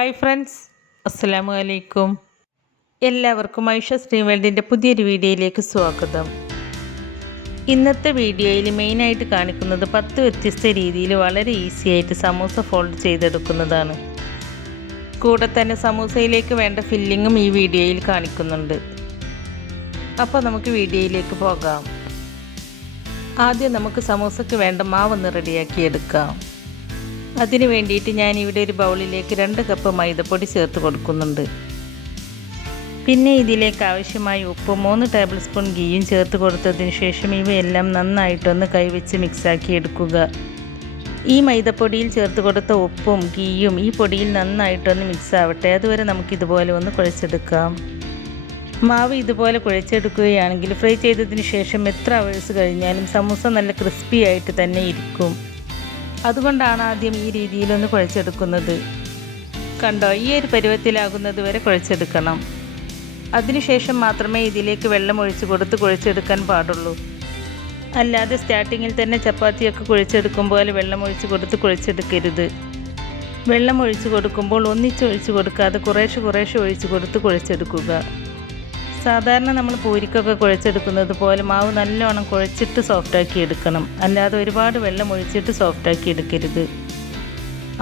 Hi friends, അസ്സലാമു അലൈക്കും. എല്ലാവർക്കും ഐഷ സ്ട്രീം വേൾഡിൻ്റെ പുതിയൊരു വീഡിയോയിലേക്ക് സ്വാഗതം. ഇന്നത്തെ വീഡിയോയിൽ മെയിനായിട്ട് കാണിക്കുന്നത് 10 വ്യത്യസ്ത രീതിയിൽ വളരെ ഈസി ആയിട്ട് സമൂസ ഫോൾഡ് ചെയ്തെടുക്കുന്നതാണ്. കൂടെ തന്നെ സമൂസയിലേക്ക് വേണ്ട ഫില്ലിങ്ങും ഈ വീഡിയോയിൽ കാണിക്കുന്നുണ്ട്. അപ്പോൾ നമുക്ക് വീഡിയോയിലേക്ക് പോകാം. ആദ്യം നമുക്ക് സമൂസയ്ക്ക് വേണ്ട മാവൊന്ന് റെഡിയാക്കി എടുക്കാം. അതിന് വേണ്ടിയിട്ട് ഞാനിവിടെ ഒരു ബൗളിലേക്ക് 2 കപ്പ് മൈദപ്പൊടി ചേർത്ത് കൊടുക്കുന്നുണ്ട്. പിന്നെ ഇതിലേക്ക് ആവശ്യമായ ഉപ്പ് 3 ടേബിൾ സ്പൂൺ ഗീയും ചേർത്ത് കൊടുത്തതിന് ശേഷം ഇവയെല്ലാം നന്നായിട്ടൊന്ന് കൈവച്ച് മിക്സാക്കി എടുക്കുക. ഈ മൈദപ്പൊടിയിൽ ചേർത്ത് കൊടുത്ത ഉപ്പും ഗീയും ഈ പൊടിയിൽ നന്നായിട്ടൊന്ന് മിക്സ് ആവട്ടെ. അതുവരെ നമുക്കിതുപോലെ ഒന്ന് കുഴച്ചെടുക്കാം. മാവ് ഇതുപോലെ കുഴച്ചെടുക്കുകയാണെങ്കിൽ ഫ്രൈ ചെയ്തതിന് ശേഷം എത്ര അവേഴ്സ് കഴിഞ്ഞാലും സമൂസ നല്ല ക്രിസ്പി ആയിട്ട് തന്നെ ഇരിക്കും. അതുകൊണ്ടാണ് ആദ്യം ഈ രീതിയിലൊന്ന് കുഴച്ചെടുക്കുന്നത്. കണ്ടോ, ഈ ഒരു പരുവത്തിലാകുന്നത് വരെ കുഴച്ചെടുക്കണം. അതിനുശേഷം മാത്രമേ ഇതിലേക്ക് വെള്ളം ഒഴിച്ച് കൊടുത്ത് കുഴച്ചെടുക്കാൻ പാടുള്ളൂ. അല്ലാതെ സ്റ്റാർട്ടിങ്ങിൽ തന്നെ ചപ്പാത്തിയൊക്കെ കുഴച്ചെടുക്കും പോലെ വെള്ളം ഒഴിച്ച് കൊടുത്ത് കുഴച്ചെടുക്കരുത്. വെള്ളം ഒഴിച്ച് കൊടുക്കുമ്പോൾ ഒന്നിച്ചൊഴിച്ച് കൊടുക്കാതെ കുറേശ്ശെ ഒഴിച്ച് കൊടുത്ത് കുഴച്ചെടുക്കുക. സാധാരണ നമ്മൾ പൂരിക്കൊക്കെ കുഴച്ചെടുക്കുന്നത് പോലെ മാവ് നല്ലോണം കുഴച്ചിട്ട് സോഫ്റ്റാക്കി എടുക്കണം. അല്ലാതെ ഒരുപാട് വെള്ളം ഒഴിച്ചിട്ട് സോഫ്റ്റാക്കി എടുക്കരുത്.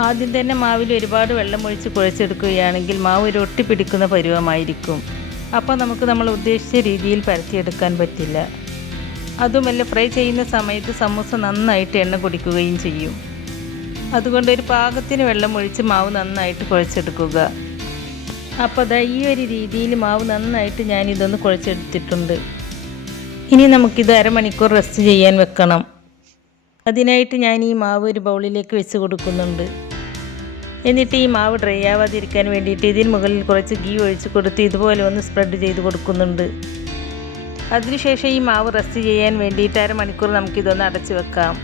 ആദ്യം തന്നെ മാവിൽ ഒരുപാട് വെള്ളം ഒഴിച്ച് കുഴച്ചെടുക്കുകയാണെങ്കിൽ മാവ് ഒരു ഒട്ടിപ്പിടിക്കുന്ന പരുവമായിരിക്കും. അപ്പോൾ നമുക്ക് നമ്മൾ ഉദ്ദേശിച്ച രീതിയിൽ പരത്തിയെടുക്കാൻ പറ്റില്ല. അതുമല്ല, ഫ്രൈ ചെയ്യുന്ന സമയത്ത് സമൂസ നന്നായിട്ട് എണ്ണ കുടിക്കുകയും ചെയ്യും. അതുകൊണ്ട് ഒരു പാകത്തിന് വെള്ളം ഒഴിച്ച് മാവ് നന്നായിട്ട് കുഴച്ചെടുക്കുക. അപ്പോൾ ദാ ഈ ഒരു രീതിയിൽ മാവ് നന്നായിട്ട് ഞാനിതൊന്ന് കുഴച്ചെടുത്തിട്ടുണ്ട്. ഇനി നമുക്കിത് അരമണിക്കൂർ റെസ്റ്റ് ചെയ്യാൻ വെക്കണം. അതിനായിട്ട് ഞാൻ ഈ മാവ് ഒരു ബൗളിലേക്ക് വെച്ച് കൊടുക്കുന്നുണ്ട്. എന്നിട്ട് ഈ മാവ് ഡ്രൈ ആവാതിരിക്കാൻ വേണ്ടിയിട്ട് ഇതിന് മുകളിൽ കുറച്ച് ഗീ ഒഴിച്ച് കൊടുത്ത് ഇതുപോലെ ഒന്ന് സ്പ്രെഡ് ചെയ്ത് കൊടുക്കുന്നുണ്ട്. അതിനുശേഷം ഈ മാവ് റെസ്റ്റ് ചെയ്യാൻ വേണ്ടിയിട്ട് അരമണിക്കൂർ നമുക്കിതൊന്ന് അടച്ച് വെക്കാം.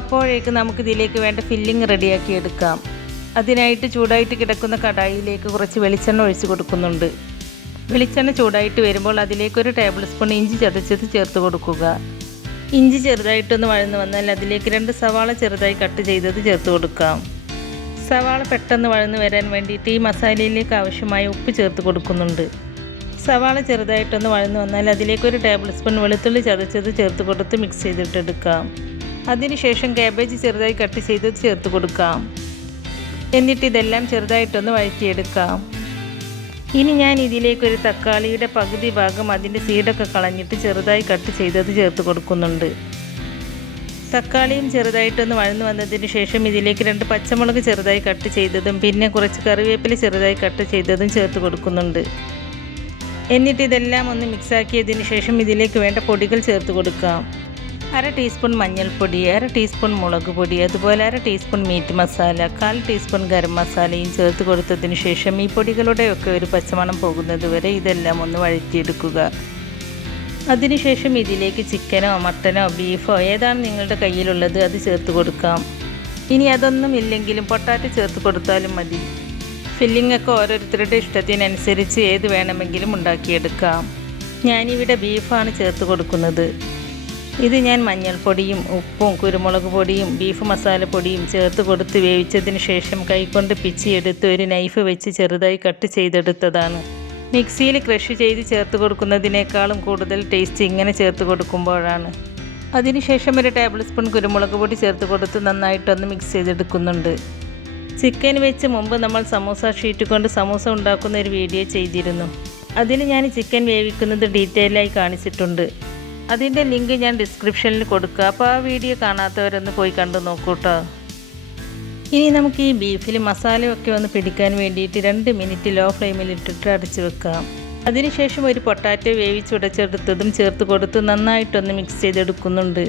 അപ്പോഴേക്ക് നമുക്കിതിലേക്ക് വേണ്ട ഫില്ലിങ് റെഡിയാക്കി എടുക്കാം. അതിനായിട്ട് ചൂടായിട്ട് കിടക്കുന്ന കടായിലേക്ക് കുറച്ച് വെളിച്ചെണ്ണ ഒഴിച്ച് കൊടുക്കുന്നുണ്ട്. വെളിച്ചെണ്ണ ചൂടായിട്ട് വരുമ്പോൾ അതിലേക്ക് 1 ടേബിൾ സ്പൂൺ ഇഞ്ചി ചതച്ചത് ചേർത്ത് കൊടുക്കുക. ഇഞ്ചി ചെറുതായിട്ടൊന്ന് വഴന്ന് വന്നാൽ അതിലേക്ക് 2 സവാള ചെറുതായി കട്ട് ചെയ്തത് ചേർത്ത് കൊടുക്കാം. സവാള പെട്ടെന്ന് വഴന്ന് വരാൻ വേണ്ടിയിട്ട് ഈ മസാലയിലേക്ക് ആവശ്യമായ ഉപ്പ് ചേർത്ത് കൊടുക്കുന്നുണ്ട്. സവാള ചെറുതായിട്ടൊന്ന് വഴന്ന് വന്നാൽ അതിലേക്ക് 1 ടേബിൾ സ്പൂൺ വെളുത്തുള്ളി ചതച്ചത് ചേർത്ത് കൊടുത്ത് മിക്സ് ചെയ്തിട്ടെടുക്കാം. അതിനുശേഷം കാബേജ് ചെറുതായി കട്ട് ചെയ്തത് ചേർത്ത് കൊടുക്കാം. എന്നിട്ട് ഇതെല്ലാം ചെറുതായിട്ടൊന്ന് വഴറ്റിയെടുക്കാം. ഇനി ഞാൻ ഇതിലേക്ക് 1 തക്കാളിയുടെ പകുതി ഭാഗം അതിൻ്റെ സീഡൊക്കെ കളഞ്ഞിട്ട് ചെറുതായി കട്ട് ചെയ്തത് ചേർത്ത് കൊടുക്കുന്നുണ്ട്. തക്കാളിയും ചെറുതായിട്ടൊന്ന് വഴന്നു വന്നതിന് ശേഷം ഇതിലേക്ക് 2 പച്ചമുളക് ചെറുതായി കട്ട് ചെയ്തതും പിന്നെ കുറച്ച് കറിവേപ്പില ചെറുതായി കട്ട് ചെയ്തതും ചേർത്ത് കൊടുക്കുന്നുണ്ട്. എന്നിട്ട് ഇതെല്ലാം ഒന്ന് മിക്സാക്കിയതിന് ശേഷം ഇതിലേക്ക് വേണ്ട പൊടികൾ ചേർത്ത് കൊടുക്കാം. 1/2 ടീസ്പൂൺ മഞ്ഞൾപ്പൊടി, 1/2 ടീസ്പൂൺ മുളക് പൊടി, അതുപോലെ 1/2 teaspoon meet masala, 1/4 teaspoon garam മസാലയും ചേർത്ത് കൊടുത്തതിന് ശേഷം ഈ പൊടികളുടെയൊക്കെ ഒരു പച്ചമണം പോകുന്നത് വരെ ഇതെല്ലാം ഒന്ന് വഴറ്റിയെടുക്കുക. അതിനുശേഷം ഇതിലേക്ക് ചിക്കനോ മട്ടനോ ബീഫോ ഏതാണ് നിങ്ങളുടെ കയ്യിലുള്ളത് അത് ചേർത്ത് കൊടുക്കാം. ഇനി അതൊന്നും ഇല്ലെങ്കിലും പൊട്ടാറ്റോ ചേർത്ത് കൊടുത്താലും മതി. ഫില്ലിങ്ങൊക്കെ ഓരോരുത്തരുടെ ഇഷ്ടത്തിനനുസരിച്ച് ഏത് വേണമെങ്കിലും ഉണ്ടാക്കിയെടുക്കാം. ഞാനിവിടെ ബീഫാണ് ചേർത്ത് കൊടുക്കുന്നത്. ഇത് ഞാൻ മഞ്ഞൾപ്പൊടിയും ഉപ്പും കുരുമുളക് പൊടിയും ബീഫ് മസാലപ്പൊടിയും ചേർത്ത് കൊടുത്ത് വേവിച്ചതിന് ശേഷം കൈകൊണ്ട് പിച്ചിയെടുത്ത് ഒരു നൈഫ് വെച്ച് ചെറുതായി കട്ട് ചെയ്തെടുത്തതാണ്. മിക്സിയിൽ ക്രഷ് ചെയ്ത് ചേർത്ത് കൊടുക്കുന്നതിനേക്കാളും കൂടുതൽ ടേസ്റ്റ് ഇങ്ങനെ ചേർത്ത് കൊടുക്കുമ്പോഴാണ്. അതിനുശേഷം 1 ടേബിൾ സ്പൂൺ കുരുമുളക് പൊടി ചേർത്ത് കൊടുത്ത് നന്നായിട്ടൊന്ന് മിക്സ് ചെയ്തെടുക്കുന്നുണ്ട്. ചിക്കൻ വെച്ച് മുമ്പ് നമ്മൾ സമൂസ ഷീറ്റ് കൊണ്ട് സമൂസ ഉണ്ടാക്കുന്ന ഒരു വീഡിയോ ചെയ്തിരുന്നു. അതിൽ ഞാൻ ചിക്കൻ വേവിക്കുന്നത് ഡീറ്റെയിലായി കാണിച്ചിട്ടുണ്ട്. അതിൻ്റെ ലിങ്ക് ഞാൻ ഡിസ്ക്രിപ്ഷനിൽ കൊടുക്കുക. അപ്പോൾ ആ വീഡിയോ കാണാത്തവരൊന്ന് പോയി കണ്ടു നോക്കൂട്ടോ. ഇനി നമുക്ക് ഈ ബീഫിൽ മസാലയൊക്കെ ഒന്ന് പിടിക്കാൻ വേണ്ടിയിട്ട് 2 മിനിറ്റ് ലോ ഫ്ലെയിമിൽ ഇട്ടിട്ട് അടച്ച് വെക്കാം. അതിനുശേഷം ഒരു പൊട്ടാറ്റോ വേവിച്ചുടച്ചെടുത്തതും ചേർത്ത് കൊടുത്ത് നന്നായിട്ടൊന്ന് മിക്സ് ചെയ്തെടുക്കുന്നുണ്ട്.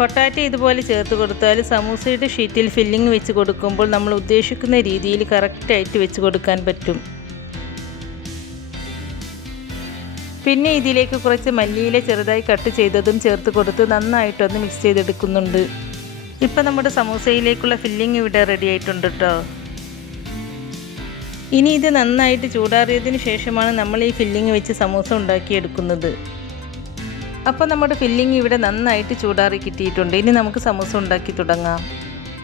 പൊട്ടാറ്റോ ഇതുപോലെ ചേർത്ത് കൊടുത്താൽ സമൂസയുടെ ഷീറ്റിൽ ഫില്ലിങ് വെച്ച് കൊടുക്കുമ്പോൾ നമ്മൾ ഉദ്ദേശിക്കുന്ന രീതിയിൽ കറക്റ്റായിട്ട് വെച്ച് കൊടുക്കാൻ പറ്റും. പിന്നെ ഇതിലേക്ക് കുറച്ച് മല്ലിയില ചെറുതായി കട്ട് ചെയ്തതും ചേർത്ത് കൊടുത്ത് നന്നായിട്ടൊന്ന് മിക്സ് ചെയ്തെടുക്കുന്നുണ്ട്. ഇപ്പം നമ്മുടെ സമൂസയിലേക്കുള്ള ഫില്ലിങ് ഇവിടെ റെഡി ആയിട്ടുണ്ട് കേട്ടോ. ഇനി ഇത് നന്നായിട്ട് ചൂടാറിയതിന് ശേഷമാണ് നമ്മൾ ഈ ഫില്ലിങ് വെച്ച് സമൂസ ഉണ്ടാക്കിയെടുക്കുന്നത്. അപ്പോൾ നമ്മുടെ ഫില്ലിങ് ഇവിടെ നന്നായിട്ട് ചൂടാറി കിട്ടിയിട്ടുണ്ട്. ഇനി നമുക്ക് സമൂസ ഉണ്ടാക്കി തുടങ്ങാം.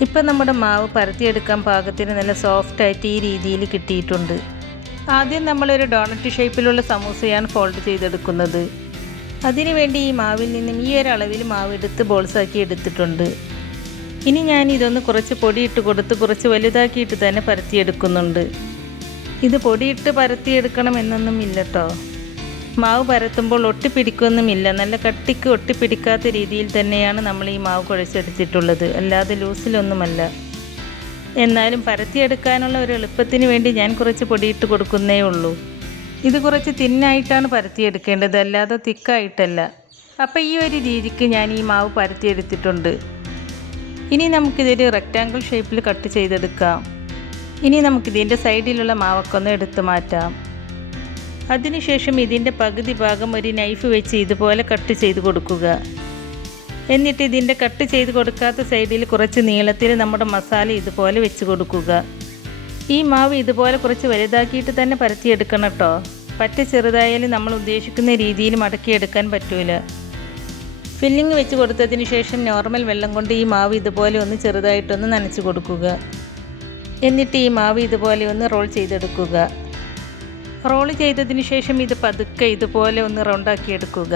ഇപ്പം നമ്മുടെ മാവ് പരത്തിയെടുക്കാൻ പാകത്തിന് നല്ല സോഫ്റ്റായിട്ട് ഈ രീതിയിൽ കിട്ടിയിട്ടുണ്ട്. ആദ്യം നമ്മളൊരു ഡോണറ്റ് ഷേപ്പിലുള്ള സമൂസയാണ് ഫോൾഡ് ചെയ്തെടുക്കുന്നത്. അതിനുവേണ്ടി ഈ മാവിൽ നിന്നും ഈ ഒരു അളവിൽ മാവ് എടുത്ത് ബോൾസാക്കി എടുത്തിട്ടുണ്ട്. ഇനി ഞാൻ ഇതൊന്ന് കുറച്ച് പൊടിയിട്ട് കൊടുത്ത് കുറച്ച് വലുതാക്കിയിട്ട് തന്നെ പരത്തിയെടുക്കുന്നുണ്ട്. ഇത് പൊടിയിട്ട് പരത്തിയെടുക്കണം എന്നൊന്നും ഇല്ല കേട്ടോ. മാവ് പരത്തുമ്പോൾ ഒട്ടിപ്പിടിക്കൊന്നുമില്ല. നല്ല കട്ടിക്ക് ഒട്ടിപ്പിടിക്കാത്ത രീതിയിൽ തന്നെയാണ് നമ്മൾ ഈ മാവ് കുഴച്ചെടുത്തിട്ടുള്ളത്, അല്ലാതെ ലൂസിലൊന്നുമല്ല. എന്നാലും പരത്തിയെടുക്കാനുള്ള ഒരു എളുപ്പത്തിന് വേണ്ടി ഞാൻ കുറച്ച് പൊടിയിട്ട് കൊടുക്കുന്നേ ഉള്ളൂ. ഇത് കുറച്ച് തിന്നായിട്ടാണ് പരത്തിയെടുക്കേണ്ടത്, അല്ലാതെ തിക്കായിട്ടല്ല. അപ്പോൾ ഈ ഒരു രീതിക്ക് ഞാൻ ഈ മാവ് പരത്തിയെടുത്തിട്ടുണ്ട്. ഇനി നമുക്കിതൊരു റെക്റ്റാങ്കിൾ ഷേപ്പിൽ കട്ട് ചെയ്തെടുക്കാം. ഇനി നമുക്കിതിൻ്റെ സൈഡിലുള്ള മാവൊക്കെ ഒന്ന് എടുത്ത് മാറ്റാം. അതിനുശേഷം ഇതിൻ്റെ പകുതി ഭാഗം ഒരു നൈഫ് വെച്ച് ഇതുപോലെ കട്ട് ചെയ്ത് കൊടുക്കുക. എന്നിട്ട് ഇതിൻ്റെ കട്ട് ചെയ്ത് കൊടുക്കാത്ത സൈഡിൽ കുറച്ച് നീളത്തിൽ നമ്മുടെ മസാല ഇതുപോലെ വെച്ച് കൊടുക്കുക. ഈ മാവ് ഇതുപോലെ കുറച്ച് വലുതാക്കിയിട്ട് തന്നെ പരത്തിയെടുക്കണം കേട്ടോ. പറ്റ ചെറുതായാലും നമ്മൾ ഉദ്ദേശിക്കുന്ന രീതിയിൽ മടക്കിയെടുക്കാൻ പറ്റൂല. ഫില്ലിങ് വെച്ച് കൊടുത്തതിന് ശേഷം നോർമൽ വെള്ളം കൊണ്ട് ഈ മാവ് ഇതുപോലെ ഒന്ന് ചെറുതായിട്ടൊന്ന് നനച്ച് കൊടുക്കുക. എന്നിട്ട് ഈ മാവ് ഇതുപോലെ ഒന്ന് റോൾ ചെയ്തെടുക്കുക. റോൾ ചെയ്തതിന് ശേഷം ഇത് പതുക്കെ ഇതുപോലെ ഒന്ന് റൗണ്ടാക്കിയെടുക്കുക.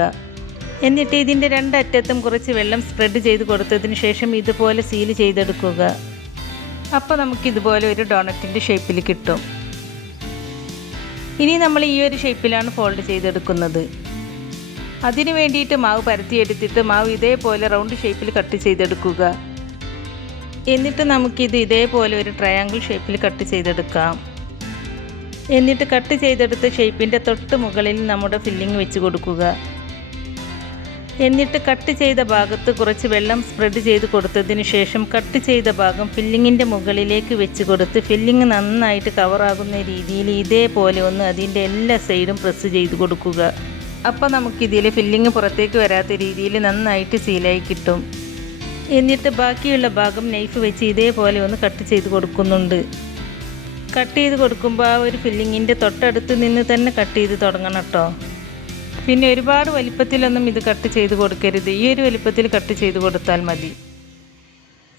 എന്നിട്ട് ഇതിൻ്റെ രണ്ടറ്റത്തും കുറച്ച് വെള്ളം സ്പ്രെഡ് ചെയ്ത് കൊടുത്തതിന് ശേഷം ഇതുപോലെ സീൽ ചെയ്തെടുക്കുക. അപ്പോൾ നമുക്കിതുപോലെ ഒരു ഡോണറ്റിൻ്റെ ഷേപ്പിൽ കിട്ടും. ഇനി നമ്മൾ ഈ ഒരു ഷേപ്പിലാണ് ഫോൾഡ് ചെയ്തെടുക്കുന്നത്. അതിന് വേണ്ടിയിട്ട് മാവ് പരത്തിയെടുത്തിട്ട് മാവ് ഇതേപോലെ റൗണ്ട് ഷേപ്പിൽ കട്ട് ചെയ്തെടുക്കുക. എന്നിട്ട് നമുക്കിത് ഇതേപോലെ ഒരു ട്രയാങ്കിൾ ഷേപ്പിൽ കട്ട് ചെയ്തെടുക്കാം. എന്നിട്ട് കട്ട് ചെയ്തെടുത്ത ഷേപ്പിൻ്റെ തൊട്ട് മുകളിൽ നമ്മുടെ ഫില്ലിങ് വെച്ച് കൊടുക്കുക. എന്നിട്ട് കട്ട് ചെയ്ത ഭാഗത്ത് കുറച്ച് വെള്ളം സ്പ്രെഡ് ചെയ്ത് കൊടുത്തതിന് ശേഷം കട്ട് ചെയ്ത ഭാഗം ഫില്ലിങ്ങിൻ്റെ മുകളിലേക്ക് വെച്ച് കൊടുത്ത് ഫില്ലിങ് നന്നായിട്ട് കവറാകുന്ന രീതിയിൽ ഇതേപോലെ ഒന്ന് അതിൻ്റെ എല്ലാ സൈഡും പ്രസ് ചെയ്ത് കൊടുക്കുക. അപ്പോൾ നമുക്കിതിൽ ഫില്ലിങ് പുറത്തേക്ക് വരാത്ത രീതിയിൽ നന്നായിട്ട് സീലായി കിട്ടും. എന്നിട്ട് ബാക്കിയുള്ള ഭാഗം നൈഫ് വെച്ച് ഇതേപോലെ ഒന്ന് കട്ട് ചെയ്ത് കൊടുക്കുന്നുണ്ട്. കട്ട് ചെയ്ത് കൊടുക്കുമ്പോൾ ആ ഒരു ഫില്ലിങ്ങിൻ്റെ തൊട്ടടുത്ത് നിന്ന് തന്നെ കട്ട് ചെയ്ത് തുടങ്ങണം കേട്ടോ. പിന്നെ ഒരുപാട് വലിപ്പത്തിലൊന്നും ഇത് കട്ട് ചെയ്ത് കൊടുക്കരുത്. ഈ ഒരു വലിപ്പത്തിൽ കട്ട് ചെയ്ത് കൊടുത്താൽ മതി.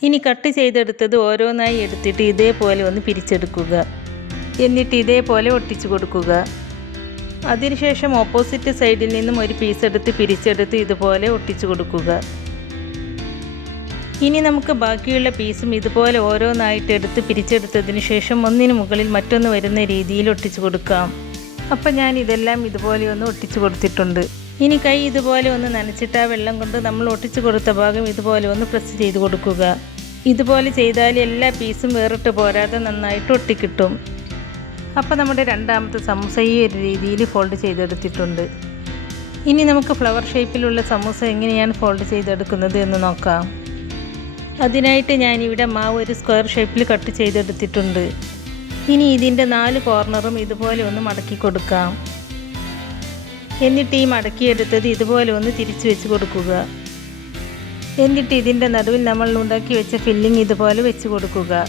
ഇനി കട്ട് ചെയ്തെടുത്തത് ഓരോന്നായി എടുത്തിട്ട് ഇതേപോലെ ഒന്ന് പിരിച്ചെടുക്കുക. എന്നിട്ട് ഇതേപോലെ ഒട്ടിച്ചു കൊടുക്കുക. അതിനുശേഷം ഓപ്പോസിറ്റ് സൈഡിൽ നിന്നും ഒരു പീസ് എടുത്ത് പിരിച്ചെടുത്ത് ഇതുപോലെ ഒട്ടിച്ചു കൊടുക്കുക. ഇനി നമുക്ക് ബാക്കിയുള്ള പീസും ഇതുപോലെ ഓരോന്നായിട്ട് എടുത്ത് പിരിച്ചെടുത്തതിന് ശേഷം ഒന്നിന് മുകളിൽ മറ്റൊന്ന് വരുന്ന രീതിയിൽ ഒട്ടിച്ചു കൊടുക്കാം. അപ്പം ഞാൻ ഇതെല്ലാം ഇതുപോലെ ഒന്ന് ഒട്ടിച്ചു കൊടുത്തിട്ടുണ്ട്. ഇനി കൈ ഇതുപോലെ ഒന്ന് നനച്ചിട്ട് ആ വെള്ളം കൊണ്ട് നമ്മൾ ഒട്ടിച്ചു കൊടുത്ത ഭാഗം ഇതുപോലെ ഒന്ന് പ്രസ് ചെയ്ത് കൊടുക്കുക. ഇതുപോലെ ചെയ്താൽ എല്ലാ പീസും വേറിട്ട് പോരാതെ നന്നായിട്ട് ഒട്ടിക്കിട്ടും. അപ്പോൾ നമ്മുടെ രണ്ടാമത്തെ സമൂസ ഈ ഒരു രീതിയിൽ ഫോൾഡ് ചെയ്തെടുത്തിട്ടുണ്ട്. ഇനി നമുക്ക് ഫ്ലവർ ഷേപ്പിലുള്ള സമൂസ എങ്ങനെയാണ് ഫോൾഡ് ചെയ്തെടുക്കുന്നത് എന്ന് നോക്കാം. അതിനായിട്ട് ഞാനിവിടെ മാവ് ഒരു സ്ക്വയർ ഷേപ്പിൽ കട്ട് ചെയ്തെടുത്തിട്ടുണ്ട്. ഇനി ഇതിൻ്റെ 4 കോർണറും ഇതുപോലെ ഒന്ന് മടക്കി കൊടുക്കാം. എന്നിട്ട് ഈ മടക്കിയെടുത്തത് ഇതുപോലെ ഒന്ന് തിരിച്ചു വെച്ച് കൊടുക്കുക. എന്നിട്ട് ഇതിൻ്റെ നടുവിൽ നമ്മൾ ഉണ്ടാക്കി വെച്ച ഫില്ലിങ് ഇതുപോലെ വെച്ച് കൊടുക്കുക.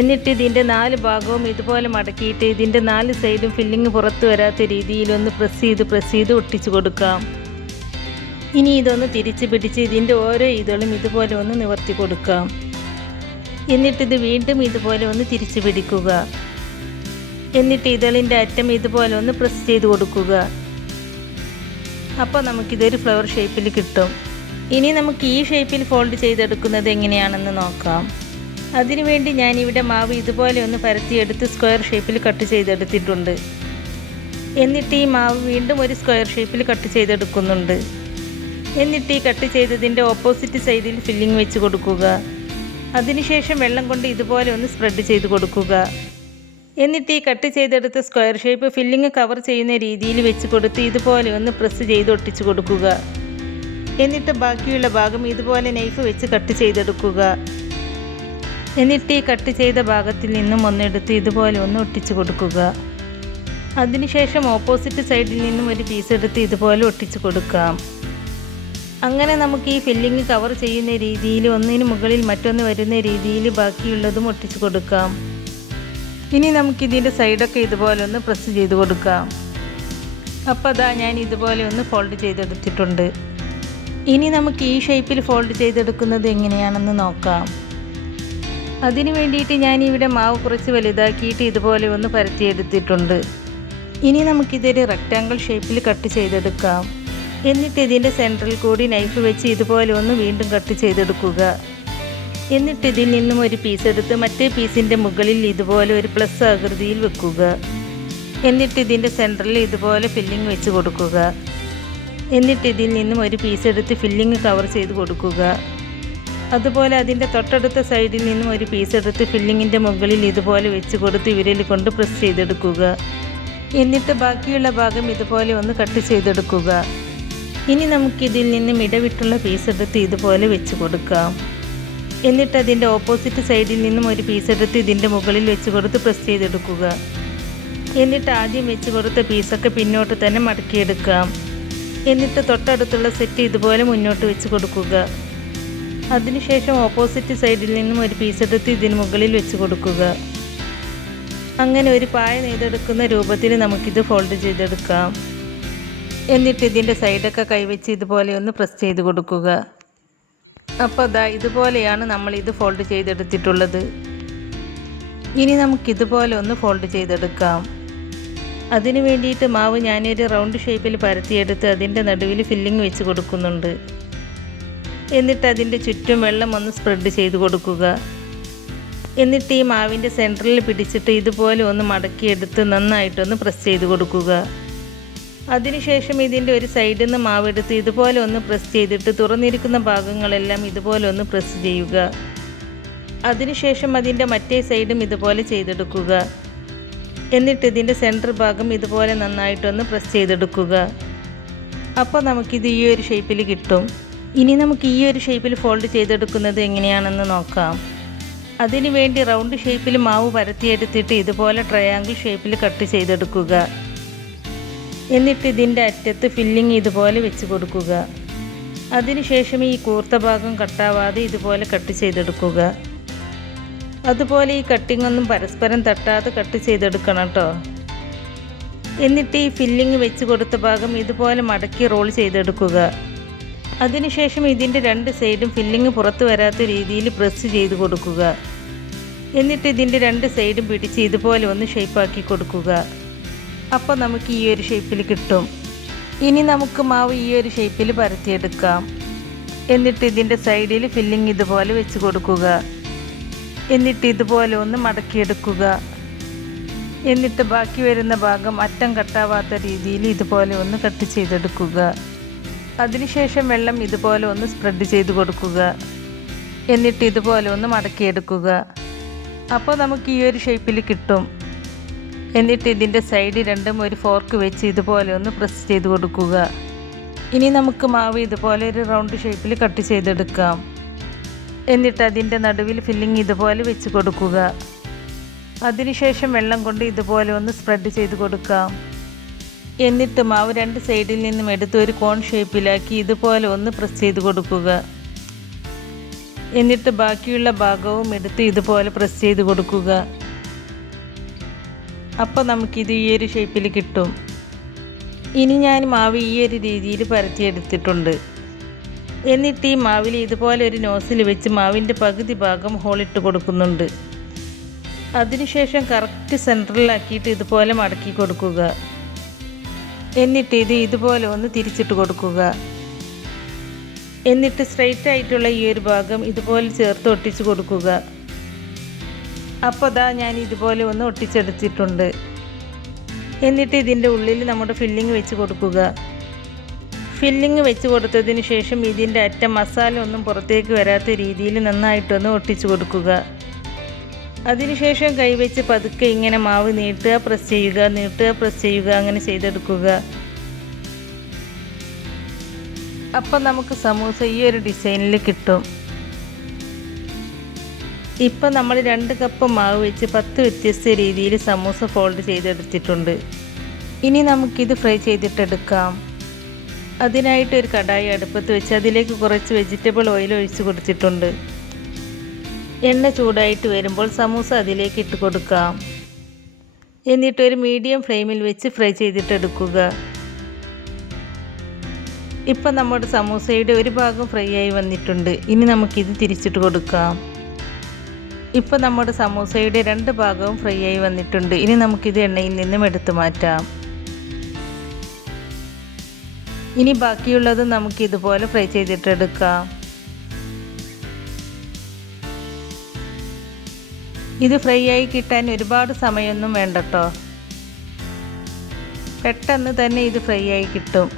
എന്നിട്ട് ഇതിൻ്റെ 4 ഭാഗവും ഇതുപോലെ മടക്കിയിട്ട് ഇതിൻ്റെ 4 സൈഡും ഫില്ലിങ് പുറത്ത് വരാത്ത രീതിയിലൊന്ന് പ്രസ് ചെയ്ത് ഒട്ടിച്ചു കൊടുക്കാം. ഇനി ഇതൊന്ന് തിരിച്ച് പിടിച്ച് ഇതിൻ്റെ ഓരോ ഇതളും ഇതുപോലെ ഒന്ന് നിവർത്തി കൊടുക്കാം. എന്നിട്ടിത് വീണ്ടും ഇതുപോലെ ഒന്ന് തിരിച്ച് പിടിക്കുക. എന്നിട്ട് ഇതളിൻ്റെ അറ്റം ഇതുപോലെ ഒന്ന് പ്രസ് ചെയ്ത് കൊടുക്കുക. അപ്പോൾ നമുക്കിതൊരു ഫ്ലവർ ഷേപ്പിൽ കിട്ടും. ഇനി നമുക്ക് ഈ ഷേപ്പിൽ ഫോൾഡ് ചെയ്തെടുക്കുന്നത് എങ്ങനെയാണെന്ന് നോക്കാം. അതിനുവേണ്ടി ഞാനിവിടെ മാവ് ഇതുപോലെ ഒന്ന് പരത്തിയെടുത്ത് സ്ക്വയർ ഷേപ്പിൽ കട്ട് ചെയ്തെടുത്തിട്ടുണ്ട്. എന്നിട്ട് ഈ മാവ് വീണ്ടും ഒരു സ്ക്വയർ ഷേപ്പിൽ കട്ട് ചെയ്തെടുക്കുന്നുണ്ട്. എന്നിട്ട് ഈ കട്ട് ചെയ്തതിൻ്റെ ഓപ്പോസിറ്റ് സൈഡിൽ ഫില്ലിങ് വെച്ച് കൊടുക്കുക. അതിനുശേഷം വെള്ളം കൊണ്ട് ഇതുപോലെ ഒന്ന് സ്പ്രെഡ് ചെയ്ത് കൊടുക്കുക. എന്നിട്ട് ഈ കട്ട് ചെയ്തെടുത്ത സ്ക്വയർ ഷേപ്പ് ഫില്ലിങ് കവർ ചെയ്യുന്ന രീതിയിൽ വെച്ച് കൊടുത്ത് ഇതുപോലെ ഒന്ന് പ്രസ് ചെയ്ത് ഒട്ടിച്ചു കൊടുക്കുക. എന്നിട്ട് ബാക്കിയുള്ള ഭാഗം ഇതുപോലെ നൈഫ് വെച്ച് കട്ട് ചെയ്തെടുക്കുക. എന്നിട്ട് ഈ കട്ട് ചെയ്ത ഭാഗത്തിൽ നിന്നും ഒന്നെടുത്ത് ഇതുപോലെ ഒന്ന് ഒട്ടിച്ചു കൊടുക്കുക. അതിനുശേഷം ഓപ്പോസിറ്റ് സൈഡിൽ നിന്നും ഒരു പീസ് എടുത്ത് ഇതുപോലെ ഒട്ടിച്ചു കൊടുക്കാം. അങ്ങനെ നമുക്ക് ഈ ഫില്ലിങ് കവർ ചെയ്യുന്ന രീതിയിൽ ഒന്നിന് മുകളിൽ മറ്റൊന്ന് വരുന്ന രീതിയിൽ ബാക്കിയുള്ളതും ഒട്ടിച്ചു കൊടുക്കാം. ഇനി നമുക്കിതിൻ്റെ സൈഡൊക്കെ ഇതുപോലെ ഒന്ന് പ്രസ് ചെയ്ത് കൊടുക്കാം. അപ്പോൾ അതാ ഞാൻ ഇതുപോലെ ഒന്ന് ഫോൾഡ് ചെയ്തെടുത്തിട്ടുണ്ട്. ഇനി നമുക്ക് ഈ ഷേപ്പിൽ ഫോൾഡ് ചെയ്തെടുക്കുന്നത് എങ്ങനെയാണെന്ന് നോക്കാം. അതിന് വേണ്ടിയിട്ട് ഞാനിവിടെ മാവ് കുറച്ച് വലുതാക്കിയിട്ട് ഇതുപോലെ ഒന്ന് പരത്തിയെടുത്തിട്ടുണ്ട്. ഇനി നമുക്കിതൊരു റെക്റ്റാങ്കിൾ ഷേപ്പിൽ കട്ട് ചെയ്തെടുക്കാം. എന്നിട്ട് ഇതിൻ്റെ സെൻറ്ററിൽ കൂടി നൈഫ് വെച്ച് ഇതുപോലെ ഒന്ന് വീണ്ടും കട്ട് ചെയ്തെടുക്കുക. എന്നിട്ട് ഇതിൽ നിന്നും ഒരു പീസ് എടുത്ത് മറ്റേ പീസിൻ്റെ മുകളിൽ ഇതുപോലെ ഒരു പ്ലസ് ആകൃതിയിൽ വെക്കുക. എന്നിട്ട് ഇതിൻ്റെ സെൻറ്ററിൽ ഇതുപോലെ ഫില്ലിംഗ് വെച്ച് കൊടുക്കുക. എന്നിട്ട് ഇതിൽ നിന്നും ഒരു പീസ് എടുത്ത് ഫില്ലിംഗ് കവർ ചെയ്ത് കൊടുക്കുക. അതുപോലെ അതിൻ്റെ തൊട്ടടുത്ത സൈഡിൽ നിന്നും ഒരു പീസ് എടുത്ത് ഫില്ലിങ്ങിൻ്റെ മുകളിൽ ഇതുപോലെ വെച്ച് കൊടുത്ത് വിരൽ കൊണ്ട് പ്രസ് ചെയ്തെടുക്കുക. എന്നിട്ട് ബാക്കിയുള്ള ഭാഗം ഇതുപോലെ ഒന്ന് കട്ട് ചെയ്തെടുക്കുക. ഇനി നമുക്കിതിൽ നിന്നും ഇടവിട്ടുള്ള പീസ് എടുത്ത് ഇതുപോലെ വെച്ച് കൊടുക്കാം. എന്നിട്ട് അതിൻ്റെ ഓപ്പോസിറ്റ് സൈഡിൽ നിന്നും ഒരു പീസ് എടുത്ത് ഇതിൻ്റെ മുകളിൽ വെച്ച് കൊടുത്ത് പ്രസ് ചെയ്തെടുക്കുക. എന്നിട്ട് ആദ്യം വെച്ച് കൊടുത്ത പീസൊക്കെ പിന്നോട്ട് തന്നെ മടക്കിയെടുക്കാം. എന്നിട്ട് തൊട്ടടുത്തുള്ള സെറ്റ് ഇതുപോലെ മുന്നോട്ട് വെച്ച് കൊടുക്കുക. അതിനുശേഷം ഓപ്പോസിറ്റ് സൈഡിൽ നിന്നും ഒരു പീസ് എടുത്ത് ഇതിന് മുകളിൽ വെച്ച് കൊടുക്കുക. അങ്ങനെ ഒരു പായ നെയ്തെടുക്കുന്ന രൂപത്തിൽ നമുക്കിത് ഫോൾഡ് ചെയ്തെടുക്കാം. എന്നിട്ട് ഇതിൻ്റെ സൈഡൊക്കെ കൈവച്ച് ഇതുപോലെ ഒന്ന് പ്രസ് ചെയ്ത് കൊടുക്കുക. അപ്പോൾ ഇതുപോലെയാണ് നമ്മളിത് ഫോൾഡ് ചെയ്തെടുത്തിട്ടുള്ളത്. ഇനി നമുക്കിതുപോലെ ഒന്ന് ഫോൾഡ് ചെയ്തെടുക്കാം. അതിന് വേണ്ടിയിട്ട് മാവ് ഞാനൊരു റൗണ്ട് ഷേപ്പിൽ പരത്തിയെടുത്ത് അതിൻ്റെ നടുവിൽ ഫില്ലിംഗ് വെച്ച് കൊടുക്കുന്നുണ്ട്. എന്നിട്ട് അതിൻ്റെ ചുറ്റും വെള്ളം ഒന്ന് സ്പ്രെഡ് ചെയ്ത് കൊടുക്കുക. എന്നിട്ട് ഈ മാവിൻ്റെ സെൻറ്ററിൽ പിടിച്ചിട്ട് ഇതുപോലെ ഒന്ന് മടക്കിയെടുത്ത് നന്നായിട്ടൊന്ന് പ്രസ് ചെയ്ത് കൊടുക്കുക. അതിനുശേഷം ഇതിൻ്റെ ഒരു സൈഡിൽ നിന്ന് മാവെടുത്ത് ഇതുപോലെ ഒന്ന് പ്രസ് ചെയ്തിട്ട് തുറന്നിരിക്കുന്ന ഭാഗങ്ങളെല്ലാം ഇതുപോലെ ഒന്ന് പ്രസ് ചെയ്യുക. അതിനുശേഷം അതിൻ്റെ മറ്റേ സൈഡും ഇതുപോലെ ചെയ്തെടുക്കുക. എന്നിട്ട് ഇതിൻ്റെ സെൻറ്റർ ഭാഗം ഇതുപോലെ നന്നായിട്ടൊന്ന് പ്രസ് ചെയ്തെടുക്കുക. അപ്പോൾ നമുക്കിത് ഈ ഒരു ഷേപ്പിൽ കിട്ടും. ഇനി നമുക്ക് ഈ ഒരു ഷേപ്പിൽ ഫോൾഡ് ചെയ്തെടുക്കുന്നത് എങ്ങനെയാണെന്ന് നോക്കാം. അതിനു വേണ്ടി റൗണ്ട് ഷേപ്പിൽ മാവ് പരത്തിയെടുത്തിട്ട് ഇതുപോലെ ട്രയാങ്കിൾ ഷേപ്പിൽ കട്ട് ചെയ്തെടുക്കുക. എന്നിട്ട് ഇതിൻ്റെ അറ്റത്ത് ഫില്ലിംഗ് ഇതുപോലെ വെച്ച് കൊടുക്കുക. അതിനുശേഷം ഈ കൂർത്ത ഭാഗം കട്ടാവാതെ ഇതുപോലെ കട്ട് ചെയ്തെടുക്കുക. അതുപോലെ ഈ കട്ടിംഗ് ഒന്നും പരസ്പരം തട്ടാതെ കട്ട് ചെയ്തെടുക്കണം കേട്ടോ. എന്നിട്ട് ഈ ഫില്ലിംഗ് വെച്ച് കൊടുത്ത ഭാഗം ഇതുപോലെ മടക്കി റോൾ ചെയ്തെടുക്കുക. അതിനുശേഷം ഇതിൻ്റെ രണ്ട് സൈഡും ഫില്ലിംഗ് പുറത്ത് വരാത്ത രീതിയിൽ പ്രസ് ചെയ്ത് കൊടുക്കുക. എന്നിട്ട് ഇതിൻ്റെ രണ്ട് സൈഡും പിടിച്ച് ഇതുപോലെ ഒന്ന് ഷേപ്പാക്കി കൊടുക്കുക. അപ്പോൾ നമുക്ക് ഈ ഒരു ഷേപ്പിൽ കിട്ടും. ഇനി നമുക്ക് മാവ് ഈ ഒരു ഷേപ്പിൽ പരത്തിയെടുക്കാം. എന്നിട്ട് ഇതിൻ്റെ സൈഡിൽ ഫില്ലിംഗ് ഇതുപോലെ വെച്ച് കൊടുക്കുക. എന്നിട്ട് ഇതുപോലെ ഒന്ന് മടക്കിയെടുക്കുക. എന്നിട്ട് ബാക്കി വരുന്ന ഭാഗം അറ്റം കട്ടാവാത്ത രീതിയിൽ ഇതുപോലെ ഒന്ന് കട്ട് ചെയ്തെടുക്കുക. അതിനുശേഷം വെള്ളം ഇതുപോലെ ഒന്ന് സ്പ്രെഡ് ചെയ്ത് കൊടുക്കുക. എന്നിട്ട് ഇതുപോലെ ഒന്ന് മടക്കിയെടുക്കുക. അപ്പോൾ നമുക്ക് ഈ ഒരു ഷേപ്പിൽ കിട്ടും. എന്നിട്ട് ഇതിൻ്റെ സൈഡ് രണ്ടും ഒരു ഫോർക്ക് വെച്ച് ഇതുപോലെ ഒന്ന് പ്രസ് ചെയ്ത് കൊടുക്കുക. ഇനി നമുക്ക് മാവ് ഇതുപോലെ ഒരു റൗണ്ട് ഷേപ്പിൽ കട്ട് ചെയ്തെടുക്കാം. എന്നിട്ട് അതിൻ്റെ നടുവിൽ ഫില്ലിംഗ് ഇതുപോലെ വെച്ച് കൊടുക്കുക. അതിനുശേഷം വെള്ളം കൊണ്ട് ഇതുപോലെ ഒന്ന് സ്പ്രെഡ് ചെയ്ത് കൊടുക്കാം. എന്നിട്ട് മാവ് രണ്ട് സൈഡിൽ നിന്നും എടുത്ത് ഒരു കോൺ ഷേപ്പിലാക്കി ഇതുപോലെ ഒന്ന് പ്രസ് ചെയ്ത് കൊടുക്കുക. എന്നിട്ട് ബാക്കിയുള്ള ഭാഗവും എടുത്ത് ഇതുപോലെ പ്രസ് ചെയ്ത് കൊടുക്കുക. അപ്പോൾ നമുക്കിത് ഈ ഒരു ഷേപ്പിൽ കിട്ടും. ഇനി ഞാൻ മാവ് ഈ ഒരു രീതിയിൽ പരത്തിയെടുത്തിട്ടുണ്ട്. എന്നിട്ട് ഈ മാവിൽ ഇതുപോലെ ഒരു നോസിൽ വെച്ച് മാവിൻ്റെ പകുതി ഭാഗം ഹോളിട്ട് കൊടുക്കുന്നുണ്ട്. അതിനുശേഷം കറക്റ്റ് സെൻറ്ററിലാക്കിയിട്ട് ഇതുപോലെ മടക്കി കൊടുക്കുക. എന്നിട്ട് ഇതുപോലെ ഒന്ന് തിരിച്ചിട്ട് കൊടുക്കുക. എന്നിട്ട് സ്ട്രെയിറ്റ് ആയിട്ടുള്ള ഈ ഒരു ഭാഗം ഇതുപോലെ ചേർത്ത് ഒട്ടിച്ച് കൊടുക്കുക. അപ്പോൾ ഞാൻ ഇതുപോലെ ഒന്ന് ഒട്ടിച്ചെടുത്തിട്ടുണ്ട്. എന്നിട്ട് ഇതിൻ്റെ ഉള്ളിൽ നമ്മുടെ ഫില്ലിംഗ് വെച്ച് കൊടുക്കുക. ഫില്ലിംഗ് വെച്ച് കൊടുത്തതിന് ശേഷം ഇതിൻ്റെ അറ്റം മസാല ഒന്നും പുറത്തേക്ക് വരാത്ത രീതിയിൽ നന്നായിട്ടൊന്ന് ഒട്ടിച്ച് കൊടുക്കുക. അതിനുശേഷം കൈവച്ച് പതുക്കെ ഇങ്ങനെ മാവ് നീട്ടുക, പ്രസ് ചെയ്യുക, നീട്ടുക, പ്രസ് ചെയ്യുക, അങ്ങനെ ചെയ്തെടുക്കുക. അപ്പം നമുക്ക് സമൂസ ഈ ഒരു ഡിസൈനിൽ കിട്ടും. ഇപ്പം നമ്മൾ 2 കപ്പ് മാവ് വെച്ച് 10 വ്യത്യസ്ത രീതിയിൽ സമൂസ ഫോൾഡ് ചെയ്തെടുത്തിട്ടുണ്ട്. ഇനി നമുക്കിത് ഫ്രൈ ചെയ്തിട്ടെടുക്കാം. അതിനായിട്ട് ഒരു കടായി അടുപ്പത്ത് വെച്ച് അതിലേക്ക് കുറച്ച് വെജിറ്റബിൾ ഓയിൽ ഒഴിച്ച് കൊടുത്തിട്ടുണ്ട്. എണ്ണ ചൂടായിട്ട് വരുമ്പോൾ സമൂസ അതിലേക്ക് ഇട്ട് കൊടുക്കാം. എന്നിട്ടൊരു മീഡിയം ഫ്ലെയിമിൽ വെച്ച് ഫ്രൈ ചെയ്തിട്ടെടുക്കുക. ഇപ്പം നമ്മുടെ സമൂസയുടെ ഒരു ഭാഗം ഫ്രൈ ആയി വന്നിട്ടുണ്ട്. ഇനി നമുക്കിത് തിരിച്ചിട്ട് കൊടുക്കാം. ഇപ്പോൾ നമ്മുടെ സമൂസയുടെ 2 ഭാഗവും ഫ്രൈ ആയി വന്നിട്ടുണ്ട്. ഇനി നമുക്കിത് എണ്ണയിൽ നിന്നും എടുത്തു മാറ്റാം. ഇനി ബാക്കിയുള്ളത് നമുക്ക് ഇതുപോലെ ഫ്രൈ ചെയ്തിട്ടെടുക്കാം. ഇത് ഫ്രൈ ആയി കിട്ടാൻ ഒരുപാട് സമയമൊന്നും വേണ്ട കേട്ടോ. പെട്ടെന്ന് തന്നെ ഇത് ഫ്രൈ ആയി കിട്ടും.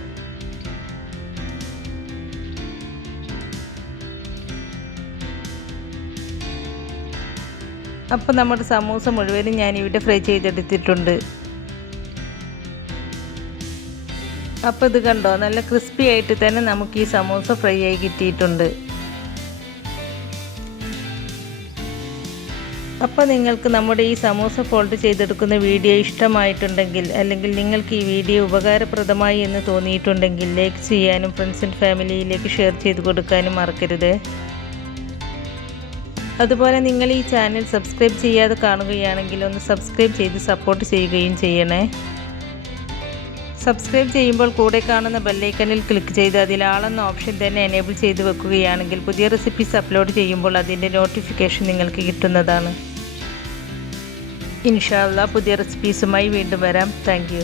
അപ്പോൾ നമ്മുടെ സമൂസ മുഴുവനും ഞാനിവിടെ ഫ്രൈ ചെയ്തെടുത്തിട്ടുണ്ട്. അപ്പോൾ ഇത് കണ്ടോ, നല്ല ക്രിസ്പി ആയിട്ട് തന്നെ നമുക്ക് ഈ സമൂസ ഫ്രൈ ആയി കിട്ടിയിട്ടുണ്ട്. അപ്പോൾ നിങ്ങൾക്ക് നമ്മുടെ ഈ സമൂസ ഫോൾഡ് ചെയ്തെടുക്കുന്ന വീഡിയോ ഇഷ്ടമായിട്ടുണ്ടെങ്കിൽ, അല്ലെങ്കിൽ നിങ്ങൾക്ക് ഈ വീഡിയോ ഉപകാരപ്രദമായി എന്ന് തോന്നിയിട്ടുണ്ടെങ്കിൽ ലൈക്ക് ചെയ്യാനും ഫ്രണ്ട്സ് ആൻഡ് ഫാമിലിയിലേക്ക് ഷെയർ ചെയ്ത് കൊടുക്കാനും മറക്കരുത്. അതുപോലെ നിങ്ങൾ ഈ ചാനൽ സബ്സ്ക്രൈബ് ചെയ്യാതെ കാണുകയാണെങ്കിൽ ഒന്ന് സബ്സ്ക്രൈബ് ചെയ്ത് സപ്പോർട്ട് ചെയ്യുകയും ചെയ്യണേ. സബ്സ്ക്രൈബ് ചെയ്യുമ്പോൾ കൂടെ കാണുന്ന ബെല്ലൈക്കണിൽ ക്ലിക്ക് ചെയ്ത് അതിൽ ആളെന്ന ഓപ്ഷൻ തന്നെ എനേബിൾ ചെയ്ത് വെക്കുകയാണെങ്കിൽ പുതിയ റെസിപ്പീസ് അപ്ലോഡ് ചെയ്യുമ്പോൾ അതിൻ്റെ നോട്ടിഫിക്കേഷൻ നിങ്ങൾക്ക് കിട്ടുന്നതാണ്. ഇൻഷാ അല്ലാഹ് പുതിയ റെസിപ്പീസുമായി വീണ്ടും വരാം. Thank you.